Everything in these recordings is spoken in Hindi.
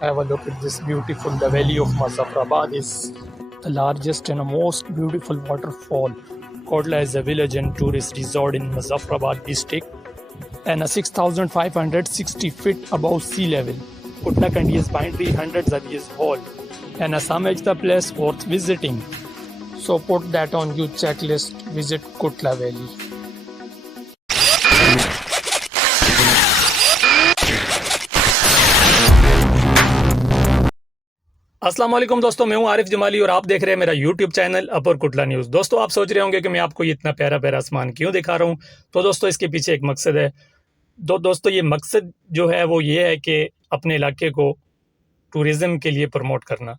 Have a look at this beautiful. The valley of Muzaffarabad is the largest and most beautiful waterfall. Kotla is a village and tourist resort in Muzaffarabad district and a 6,560 feet above sea level. Uttarakhand is boundary hundreds of years old and Assam is the place worth visiting. So put that on your checklist. Visit Kotla Valley. अस्सलाम वालेकुम दोस्तों, मैं हूं आरिफ जमाली और आप देख रहे हैं मेरा यूट्यूब चैनल अपर कुटला न्यूज़। दोस्तों, आप सोच रहे होंगे कि मैं आपको ये इतना प्यारा प्यारा आसमान क्यों दिखा रहा हूं। तो दोस्तों, इसके पीछे एक मकसद है। दोस्तों, ये मकसद जो है वो ये है कि अपने इलाके को टूरिज़्म के लिए प्रमोट करना।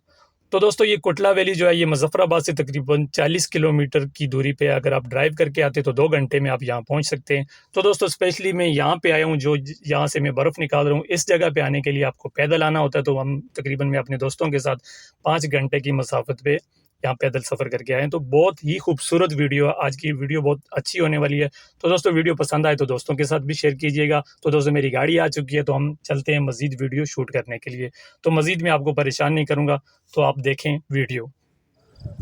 तो दोस्तों, ये कुटला वैली जो है ये मुजफ्फराबाद से तकरीबन 40 किलोमीटर की दूरी पे अगर आप ड्राइव करके आते तो 2 घंटे में आप यहाँ पहुँच सकते हैं। तो दोस्तों, स्पेशली मैं यहाँ पे आया हूँ, जो यहाँ से मैं बर्फ़ निकाल रहा हूँ। इस जगह पे आने के लिए आपको पैदल आना होता है, तो हम तकरीबन मैं अपने दोस्तों के साथ 5 घंटे की मसाफत पे यहाँ पैदल सफ़र करके आए हैं। तो बहुत ही खूबसूरत वीडियो, आज की वीडियो बहुत अच्छी होने वाली है। तो दोस्तों, वीडियो पसंद आए तो दोस्तों के साथ भी शेयर कीजिएगा। तो दोस्तों, मेरी गाड़ी आ चुकी है, तो हम चलते हैं मज़ीद वीडियो शूट करने के लिए। तो मज़ीद मैं आपको परेशान नहीं करूँगा, तो आप देखें वीडियो।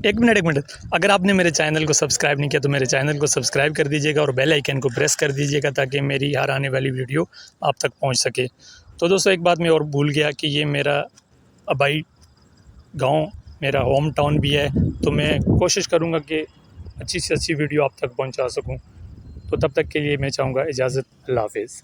एक मिनट, अगर आपने मेरे चैनल को सब्सक्राइब नहीं किया तो मेरे चैनल को सब्सक्राइब कर दीजिएगा और बेल आइकन को प्रेस कर दीजिएगा ताकि मेरी हर आने वाली वीडियो आप तक पहुंच सके। तो दोस्तों, एक बात मैं और भूल गया कि ये मेरा आबाई गांव, मेरा होम टाउन भी है, तो मैं कोशिश करूंगा कि अच्छी से अच्छी वीडियो आप तक पहुंचा सकूं। तो तब तक के लिए मैं चाहूँगा इजाज़त। अल्लाह हाफ़िज़।